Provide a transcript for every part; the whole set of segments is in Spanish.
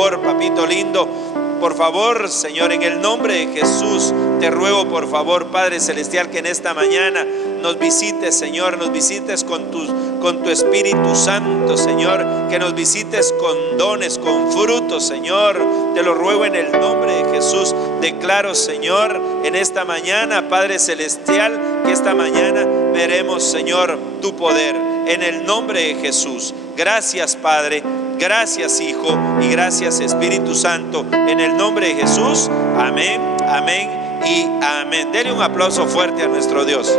favor, papito lindo. Por favor, Señor, en el nombre de Jesús, te ruego, por favor, Padre Celestial, que en esta mañana nos visites, Señor, nos visites con tu Espíritu Santo, Señor, que nos visites con dones, con frutos, Señor. Te lo ruego en el nombre de Jesús. Declaro, Señor, en esta mañana, Padre Celestial, que esta mañana veremos, Señor, tu poder, en el nombre de Jesús. Gracias, Padre. Gracias, Hijo, y gracias, Espíritu Santo, en el nombre de Jesús. Amén, amén y amén. Dele un aplauso fuerte a nuestro Dios.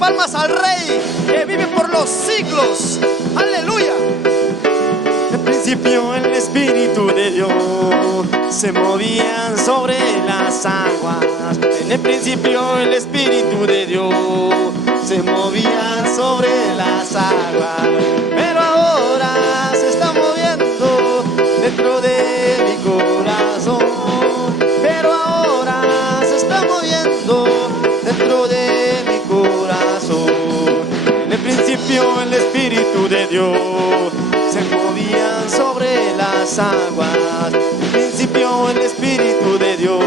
Palmas al Rey que vive por los siglos. Aleluya. En principio el Espíritu de Dios se movía sobre las aguas. En el principio el Espíritu de Dios se movía sobre las aguas. Pero ahora se está moviendo dentro de mi corazón. Pero ahora se está moviendo dentro de mi corazón. En el principio el Espíritu de Dios se movía sobre las aguas. En el principio el Espíritu de Dios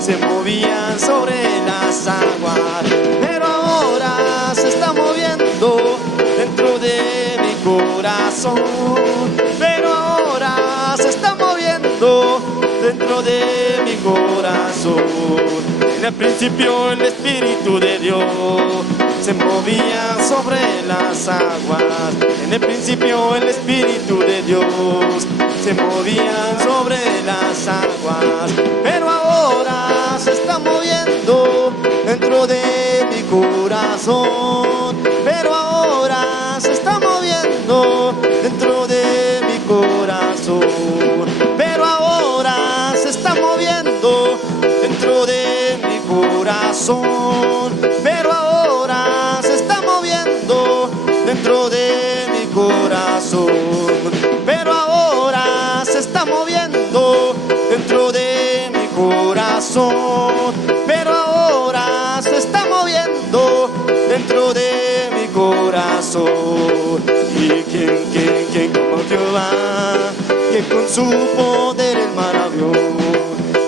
se movía sobre las aguas. Pero ahora se está moviendo dentro de mi corazón. Pero ahora se está moviendo dentro de mi corazón. En el principio el Espíritu de Dios se movía sobre las aguas. En el principio el Espíritu de Dios se movía sobre las aguas. Pero ahora se está moviendo dentro de mi corazón. Pero ahora se está moviendo dentro de mi corazón. Pero ahora se está moviendo dentro de mi corazón. Pero ahora se está moviendo dentro de mi corazón. Pero ahora se está moviendo dentro de mi corazón. Pero ahora se está moviendo dentro de mi corazón. Y quién como Jehová, que con su poder el mar abrió.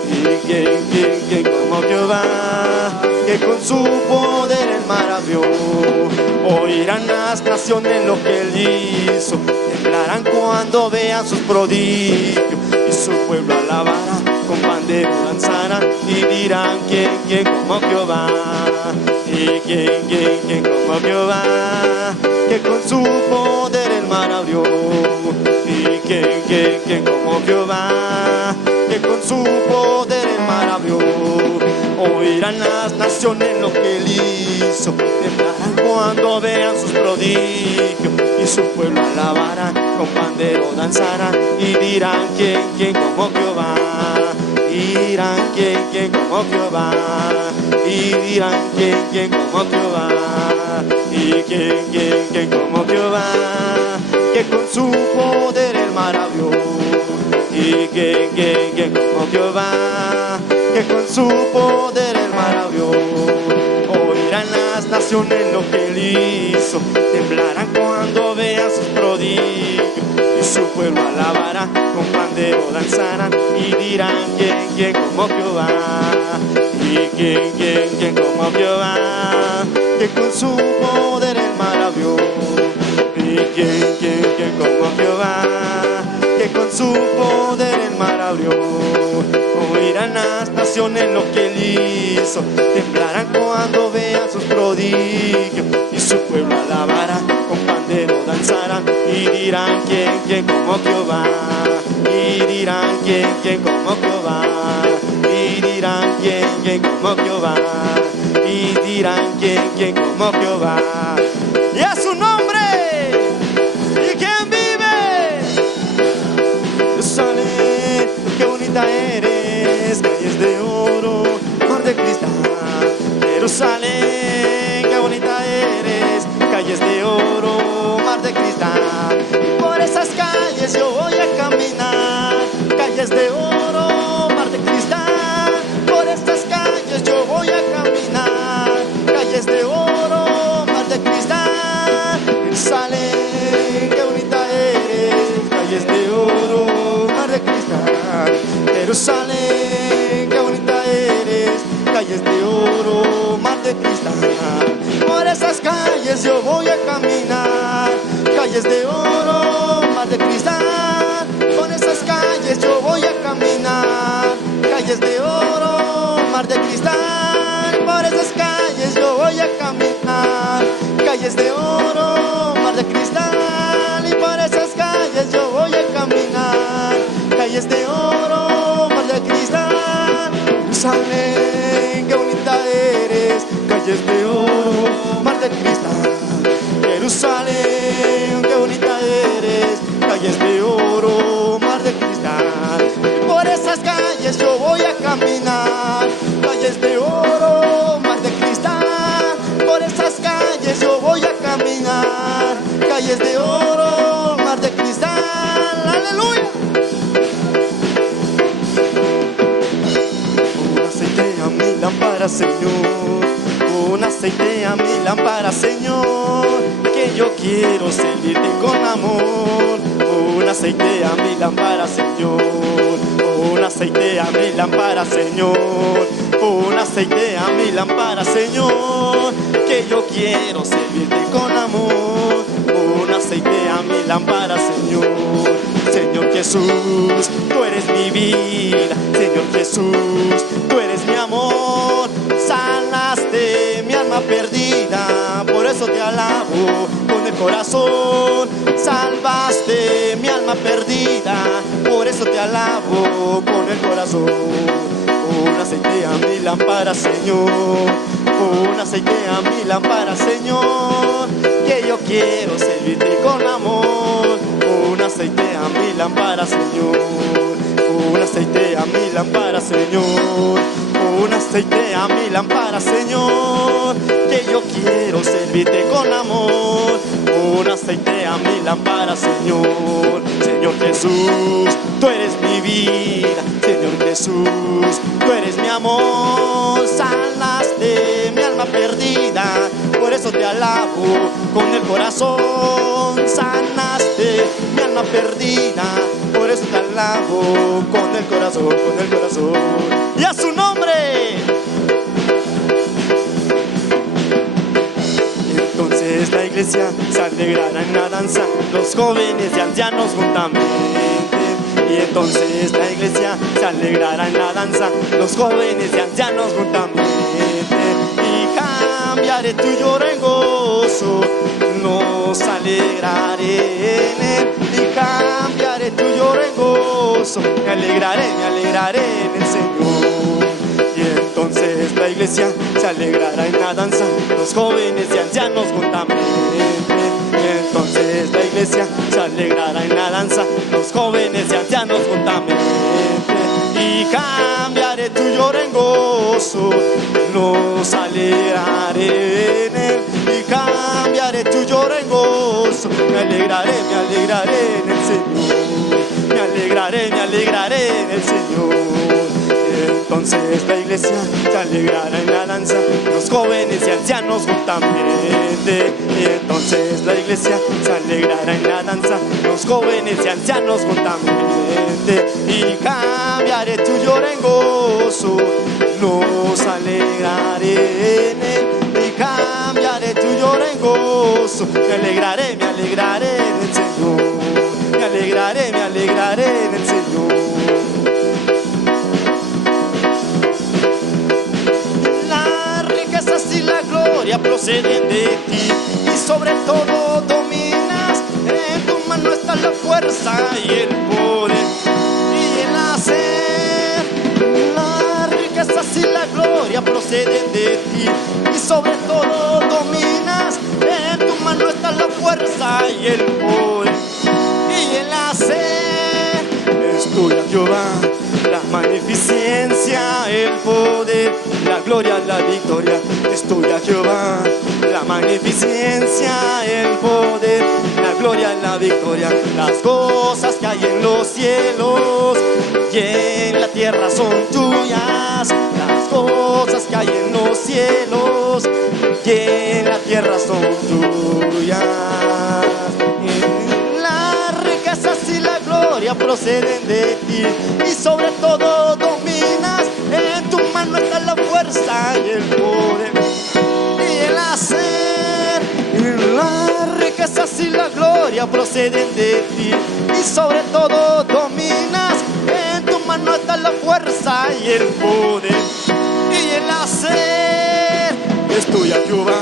Y quién como Jehová, que con su poder el mar abrió. Oirán las naciones lo que él hizo, temblarán cuando vean sus prodigios. Y su pueblo alabará, con pandero danzarán y dirán quién como Jehová. Y quién como Jehová, que con su poder el mar abrió. Y quién como Jehová, que con con su poder el mar abrió. Oirán las naciones lo que él hizo, temblarán cuando vean sus prodigios, y su pueblo alabará, con pandero danzarán, y dirán quién como Jehová. Y dirán quién como Jehová. Y dirán quién como Jehová. Y quién como Jehová, que con su poder el mar abrió. Y quién como Jehová, que con su poder el mar abrió. Oirán las naciones lo que él hizo, temblarán cuando vean sus prodigios, y su pueblo alabará, con pandero danzarán, y dirán quién como Jehová. Y quién como Jehová, que con su poder el mar abrió. Y quién como Jehová, que con su poder el mar abrió. Oirán las naciones lo que él hizo, temblarán cuando vean sus prodigios, y su pueblo alabará, con pandero danzarán, y dirán quién como Jehová. Y dirán quién como Jehová. Y dirán quién como Jehová. Y dirán quién como Jehová. Y a su nombre. ¿Y quién vive? Jerusalén, qué bonita eres, calles de oro, mar de cristal. Jerusalén, qué bonita eres, calles de oro, mar de cristal. Por esas calles yo voy a caminar, calles de oro, mar de cristal. Por estas calles yo voy a caminar, calles de oro, mar de cristal. Jerusalén, qué bonita eres, calles de oro, mar de cristal. Jerusalén, qué bonita eres, calles de oro, mar de cristal. Por esas calles yo voy a caminar, calles de oro, mar de cristal. Por esas calles yo voy a caminar, calles de oro, mar de cristal. Por esas calles yo voy a caminar, calles de oro, mar de cristal. Y por esas calles yo voy a caminar, calles de oro, mar de cristal. Jerusalén, qué bonita eres, calles de oro, mar de cristal. Jerusalén, qué bonita eres, calles de oro, mar de cristal. Por esas calles yo voy a caminar, calles de oro, mar de cristal. Por esas calles yo voy a caminar, calles de oro, mar de cristal. Aleluya. Un aceite a mi lámpara, Señor. Un aceite a mi lámpara, Señor, que yo quiero servirte con amor. Un aceite a mi lámpara, Señor. Un aceite a mi lámpara, Señor. Un aceite a mi lámpara, Señor, que yo quiero servirte con amor. Un aceite a mi lámpara, Señor. Señor Jesús, tú eres mi vida. Señor Jesús, tú eres mi amor. Sanaste mi alma perdida, por eso te alabo con el corazón. Salvaste mi alma perdida, por eso te alabo con el corazón. Un aceite a mi lámpara, Señor. Un aceite a mi lámpara, Señor, que yo quiero servirte con amor. Un aceite a mi lámpara, Señor. Un aceite a mi lámpara, Señor. Un aceite a mi lámpara, Señor, que yo quiero servirte con amor. Un aceite a mi lámpara, Señor. Señor Jesús, tú eres mi vida. Señor Jesús, tú eres mi amor. Sanaste mi alma perdida, por eso te alabo con el corazón. Sanaste mi alma perdida, por eso te alabo con el corazón, con el corazón. Y a su nombre. Entonces la iglesia se alegrará en la danza, los jóvenes y ancianos juntamente. Y entonces la iglesia se alegrará en la danza, los jóvenes y ancianos juntamente. Y cambiaré tu lloro en gozo, nos alegraré en él. Y cambiaré cambiaré tu lloro en gozo, me alegraré en el Señor. Y entonces la iglesia se alegrará en la danza, los jóvenes y ancianos juntamente. Y entonces la iglesia se alegrará en la danza, los jóvenes y ancianos juntamente. Y cambiaré tu lloro en gozo, nos alegraré en él. Y cambiaré tu lloro en gozo, me alegraré en el Señor. Me alegraré en el Señor. Entonces la iglesia se alegrará en la danza, los jóvenes y ancianos juntamente. Y entonces la iglesia se alegrará en la danza, los jóvenes y ancianos juntamente. Y cambiaré tu lloro en gozo, nos alegraré en él. Y cambiaré tu lloro en gozo, me alegraré en el Señor. Me alegraré en el Señor. Y la gloria proceden de ti, y sobre todo dominas. En tu mano está la fuerza y el poder y el hacer. Las riquezas y la gloria proceden de ti, y sobre todo dominas. En tu mano está la fuerza y el poder y el hacer. Es tuya, Jehová, la magnificencia, el poder, la gloria, la victoria. Es tuya, Jehová, la magnificencia, el poder, la gloria, la victoria. Las cosas que hay en los cielos y en la tierra son tuyas. Las cosas que hay en los cielos y en la tierra son tuyas. Las riquezas y la gloria proceden de ti, y sobre todo dominas. En tu mano está la fuerza y el poder y el hacer. Las riquezas y la gloria proceden de ti, y sobre todo dominas. En tu mano está la fuerza y el poder y el hacer. Es tuya, Jehová,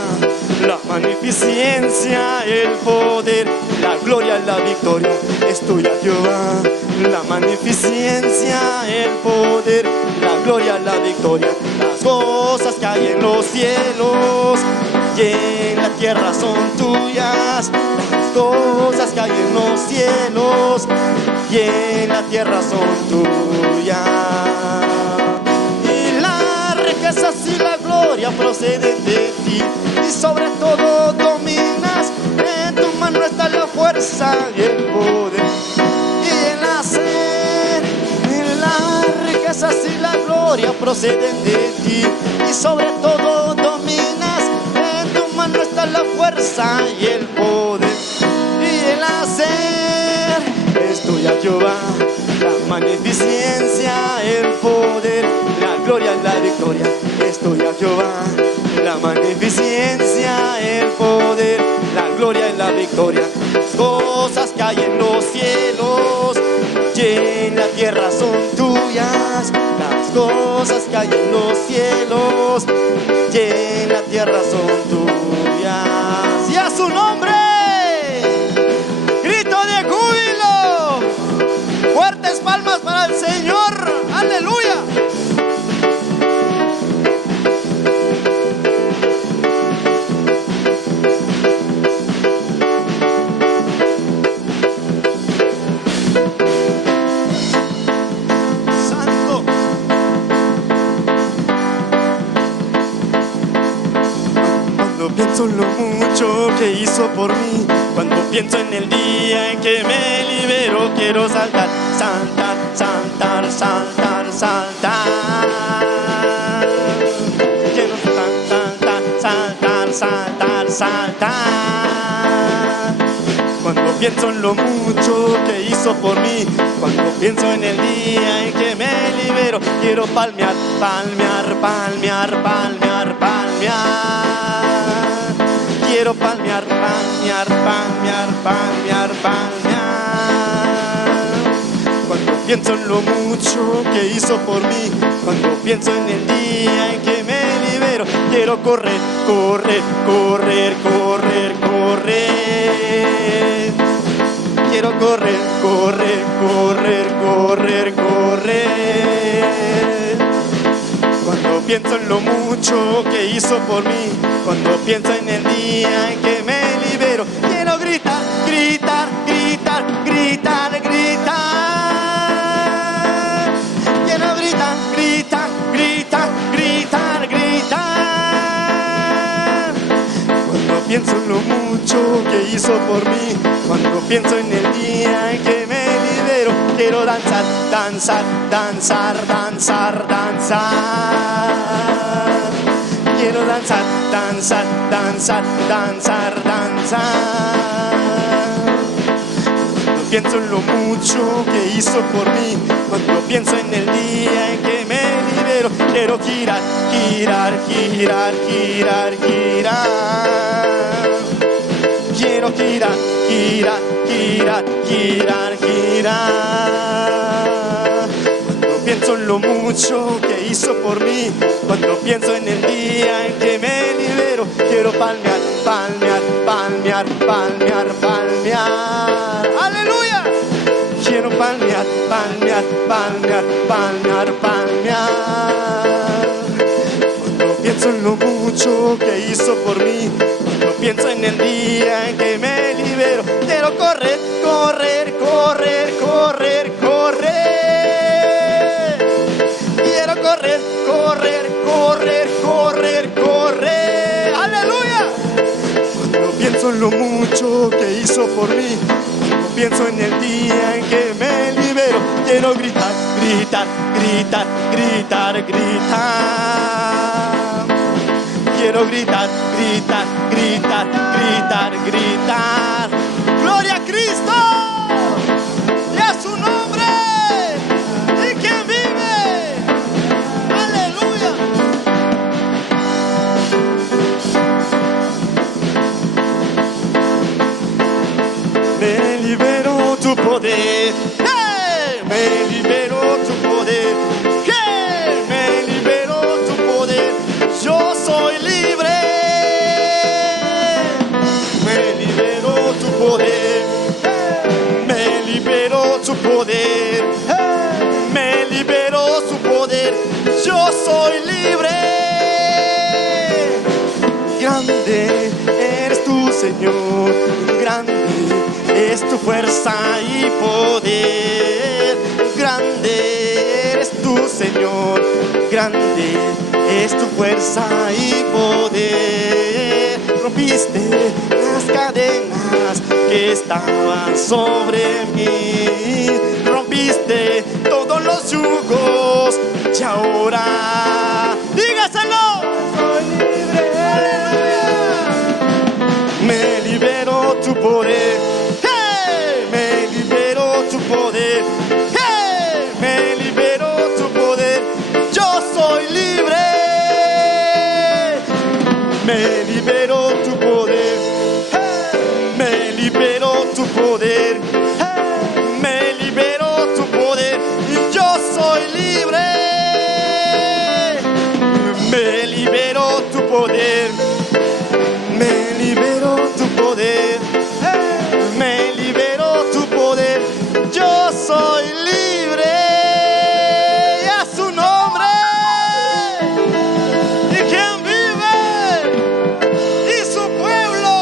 la magnificencia, el poder, la gloria, la victoria. Es tuya, Jehová, la magnificencia, el poder, la gloria, la victoria. Las cosas que hay en los cielos y en la tierra son tuyas. Las cosas que hay en los cielos y en la tierra son tuyas. Y las riquezas y la gloria proceden de ti, y sobre todo dominas. En tu mano está la fuerza y el poder y el hacer. Y las riquezas y la gloria proceden de ti, y sobre todo dominas. En tu mano está la fuerza y el poder y el hacer. Es tuya, Jehová, la magnificencia, el poder, la gloria, la victoria. Es tuya, Jehová, la magnificencia, el poder, la gloria y la victoria. Las cosas que hay en los cielos y en la tierra son tuyas. Las cosas que hay en los cielos y en la tierra son tuyas. Y a su nombre, grito de júbilo, fuertes palmas para el Señor. Aleluya. Pienso en lo mucho que hizo por mí, cuando pienso en el día en que me libero, quiero saltar, saltar, saltar, saltar, saltar. Quiero saltar, saltar, saltar, saltar. Cuando pienso en lo mucho que hizo por mí, cuando pienso en el día en que me libero, quiero palmear, palmear, palmear, palmear, palmear. Quiero palmear, palmear, palmear, palmear, palmear. Cuando pienso en lo mucho que hizo por mí, cuando pienso en el día en que me libero, quiero correr, correr, correr, correr, correr. quiero correr, correr, correr, correr, correr. Cuando pienso en lo mucho que hizo por mí, cuando pienso en el día en que me libero, quiero gritar, gritar, gritar, gritar, gritar. Quiero gritar, gritar, gritar, gritar, gritar. Cuando pienso en lo mucho que hizo por mí, cuando pienso en el día en que me libero, quiero danzar, danzar, danzar, danzar, danzar. Quiero danzar, danzar, danzar, danzar, danzar. Cuando pienso en lo mucho que hizo por mí, cuando pienso en el día en que me libero, quiero girar, girar, girar, girar, girar. Quiero girar, girar, girar, girar, girar. Cuando pienso en lo mucho que hizo por mí, cuando pienso en el día en que me libero, quiero palmear, palmear, palmear, palmear, palmear. ¡Aleluya! Quiero palmear, palmear, palmear, palmear, palmear. Cuando pienso en lo mucho que hizo por mí, cuando pienso en el día en que me libero, quiero correr, correr, correr, correr, correr. Quiero correr, correr, correr, correr, correr. ¡Aleluya! Cuando pienso en lo mucho que hizo por mí, cuando pienso en el día en que me libero, quiero gritar, gritar, gritar, gritar, gritar. Quiero gritar, gritar, gritar, gritar, gritar. ¡Gloria a Cristo! ¡Y a su nombre! ¡Y quien vive! ¡Aleluya! Me libero tu poder. ¡Hey! Me libero tu poder. ¡Hey! Me libero tu poder. Yo soy libre. Me libero tu poder. Me libero tu poder. Me libero tu poder. Yo soy libre. Grande eres tu Señor. Grande es tu fuerza y poder. Grande eres tu Señor. Grande es tu fuerza y poder. Rompiste las cadenas que estaban sobre mí. Rompiste todos los yugos y ahora dígaselo. Soy libre. ¡Aleluya! Me libero tu poder. ¡Hey! Me libero tu poder. ¡Hey! Me libero tu poder. Yo soy libre. Me libero tu poder. Me libero tu poder. Me libero tu poder. Y yo soy libre. Me libero tu poder. Me libero tu poder. Me libero tu poder. Yo soy libre. Y a su nombre. Y quien vive. Y su pueblo.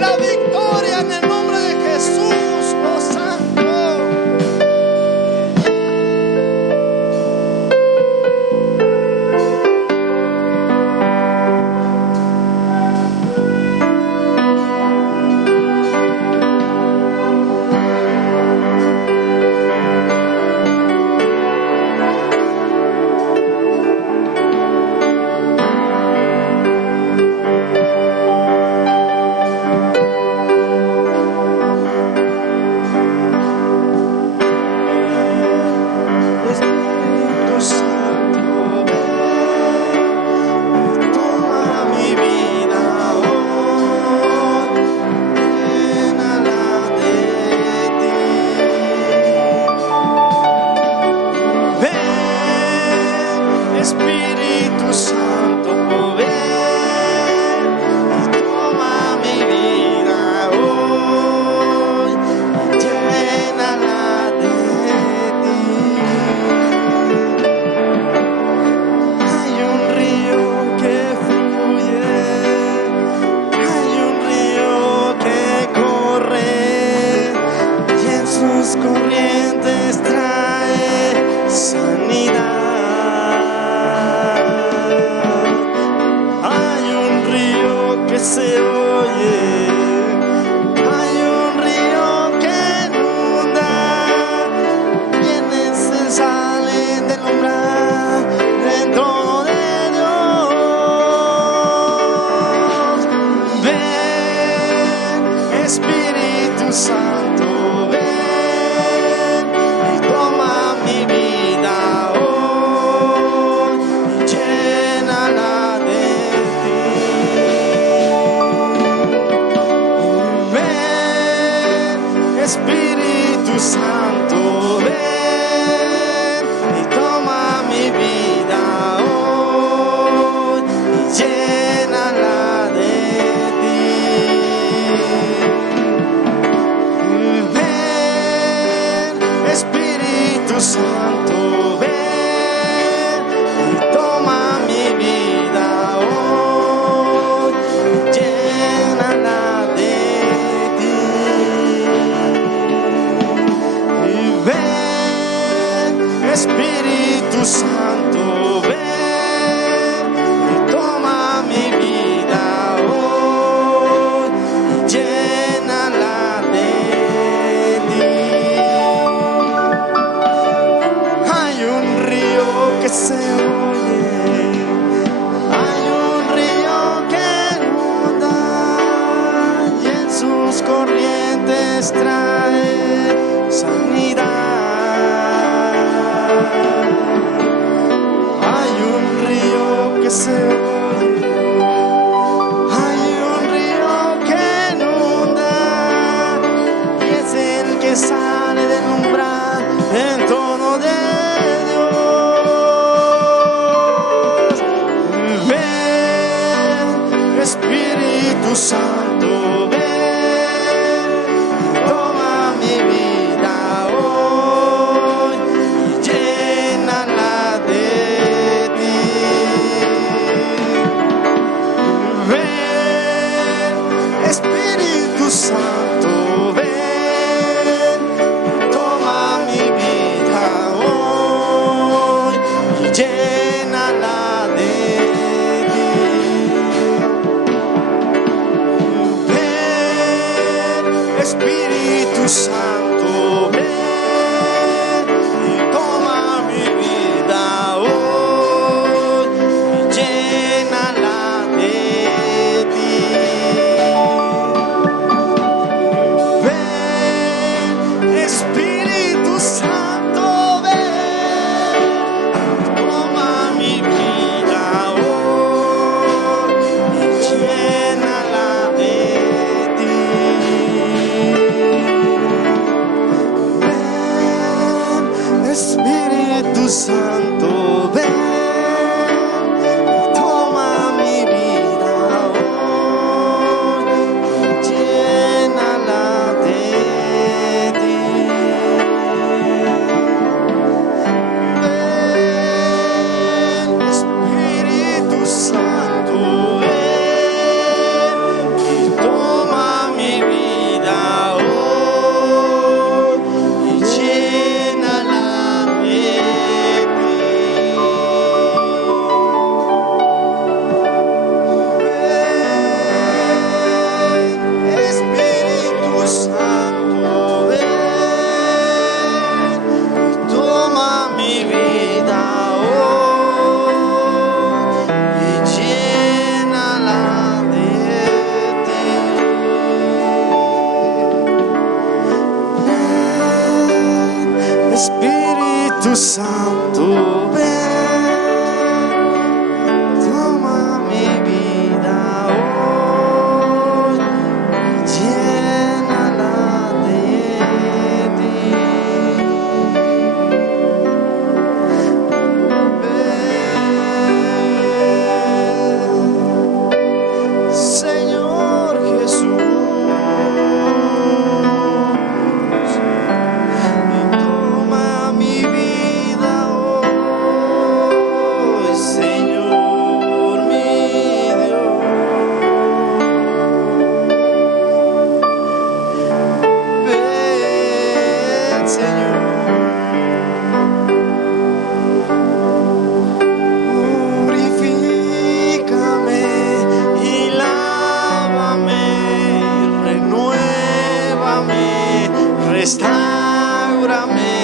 La victoria en el nombre de Jesús, oh Santo. Espíritu Santo, toma mi vida hoy, llénala de ti. Ven, Espíritu Santo, ven y toma mi vida hoy, Santo, ven y toma mi vida hoy, llénala de ti. Y ven, Espíritu Santo, ven y toma mi vida hoy, llénala de ti. Hay un río que se oye, hay un río que inunda y en sus corrientes trae sanidad. Hay un río que se oye, hay un río que inunda y es el que sale del umbral en trono de Dios. Ven, Espíritu Santo, ven, toma mi vida hoy y llénala de ti. Ven, Espíritu Santo, ven, toma mi vida hoy y llénala de ti. Ven, Espíritu Santo, ven y toma mi vida hoy y llénala de ti. Ven, Espíritu Santo, ven, toma mi vida hoy y llénala de ti. Ven, Espíritu Santo, ven, toma mi vida hoy y llénala de ti. Ven, Espíritu Santo, ven y toma mi vida hoy y llénala de ti. Ven, Espíritu Santo, ven y toma mi vida hoy y llénala de ti. Ven, Espíritu Santo, ven, toma mi vida hoy y llénala de ti. Ven, Señor Jesús, y toma mi vida hoy, Señor mi Dios. Ven, Señor, purifícame y lávame, renuévame, restáurame,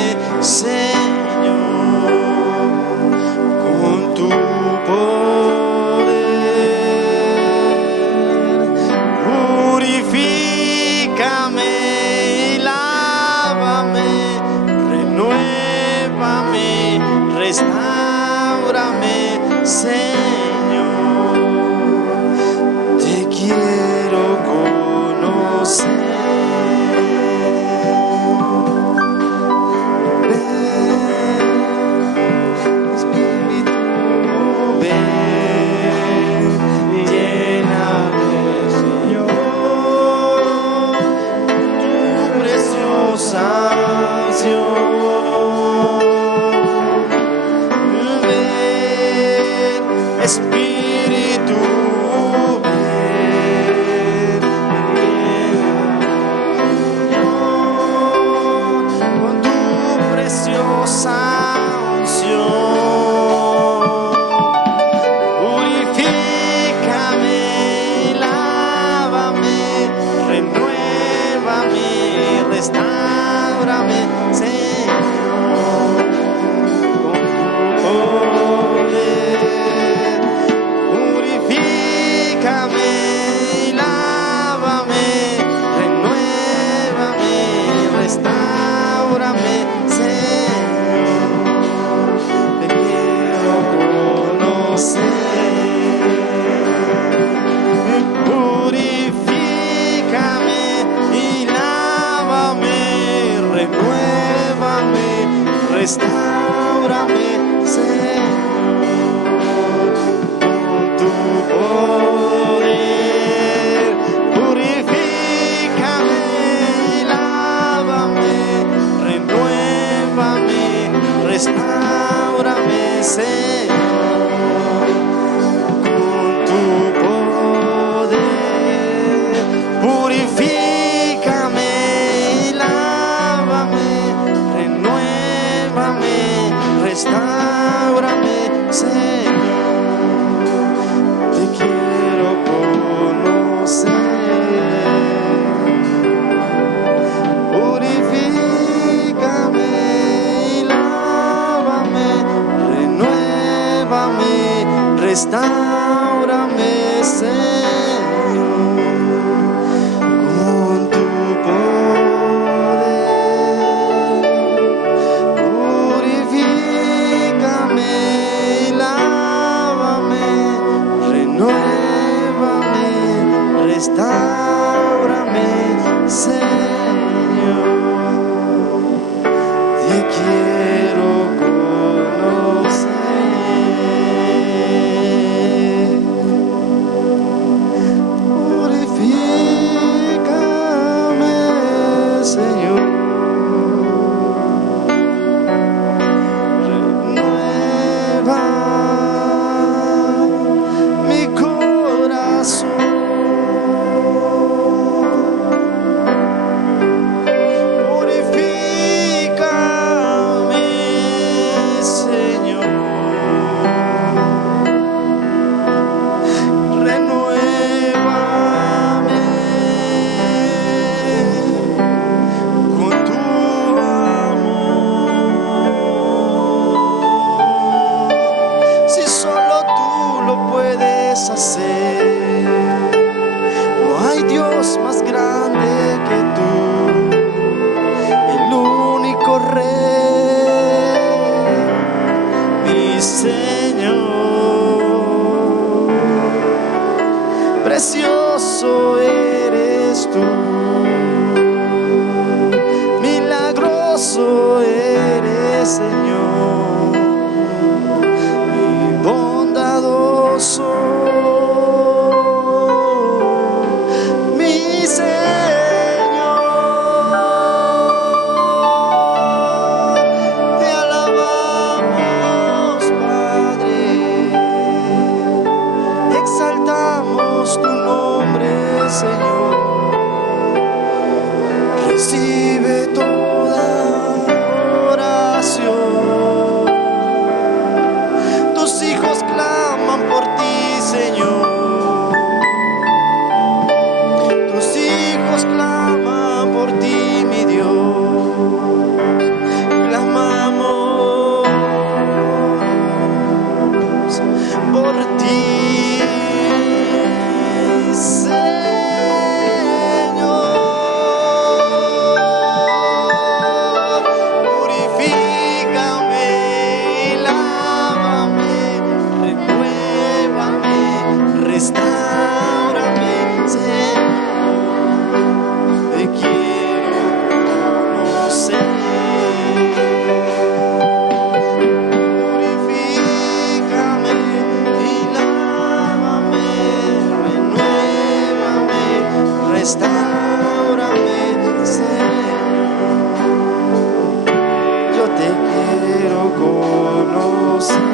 Señor, con tu poder. Purifícame y lávame, renuévame, restáurame, Señor. Te quiero conocer. Señor, tu preciosa unción. Restáurame, Señor, con tu poder. Purifícame y lávame, renuévame, restáurame, Señor. Te quiero conocer. Precioso eres tú, milagroso eres, Señor, y bondadoso, mi Señor. Te alabamos, Padre, exaltamos tu nombre, Señor. Recibe toda oración. Tus hijos claman por ti, Señor. Tus hijos claman por ti, mi Dios. Clamamos por ti. Restáurame, Señor, te quiero conocer. Purifícame y lávame, renuévame, restáurame, Señor. Yo te quiero conocer.